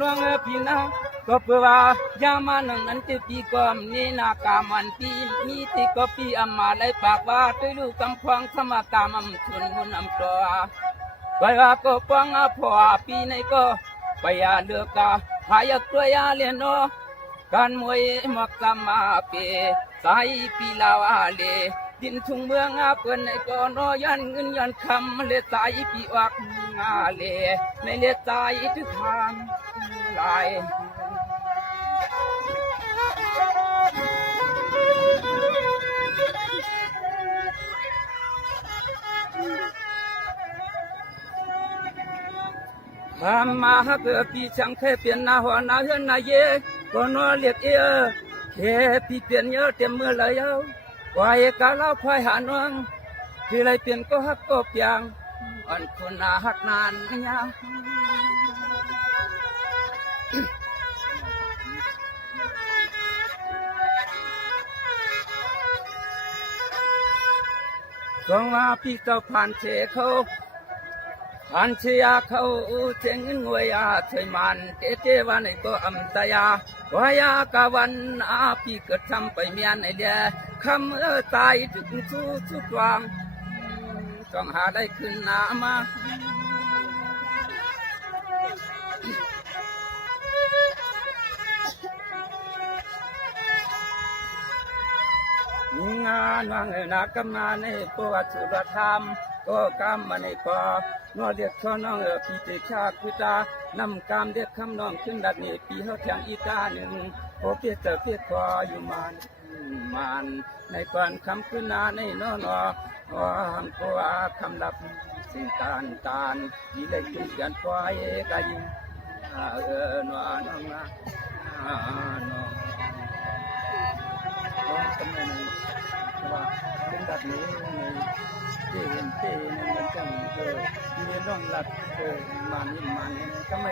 น้องพี่นาก็เพื่อว่ายามานังนั้นจะปีกอมนี่นากามันปีมีติก็ปีอำมาไลปากว่าด้วยลูกกำพองสมาตามชนมุนอำตัวไปว่าก็ฟังพ่อปีในก็ไปยาเลือกกาหายตัวยาเลียนโนการมวยมักสมาเปสายปีลาวาเลดินทุ่งเมืองเปิ้นในก็นอยันเงินยันคำเลสายปีวักงาเลในเลสายทุกทางลายมาเกิดปีช่างแค่เปลี่ยนนาหัวนาเฮือนนาเย่ก็นอเรียกแค่ปีเปลี่ยนเยอะเต็มมือเลยเอาวายกาเล่าควายหาน้องที่ไรเปลี่ยนก็ฮักก็เปียงอ่อนคนนาฮักนานยาก็ว่าพี่เจ้าผ่านเชเขาผ่านเชียเขาเจงเงวยาเฉยมันเจวันในก็อัมตยาวายากาวันอาพี่เกิดทำไปเมียนในเดียคำตายถึงสู้สุดวางต้องหาได้ขึ้นนามามีงานวางนากำนาในประวัติสุรธรรมก็กำมาในก็นอเดียกชอน้องปีเตชาคุตานำกามเดียกคำน้องขึ้นดัดนี่ปีเขาแทงอีกาหนึ่งโอเปียเจอเปียคออยู่มันในก่อนคำขึ้นนาในนอนอหังกัวคำลับสิ่งการที่ได้ขึ้นกันปล่อยกายิงน้องน้องทำไมว่าเป็นแบบนี้เห็นมันจังที่น้องหลับมันทำไม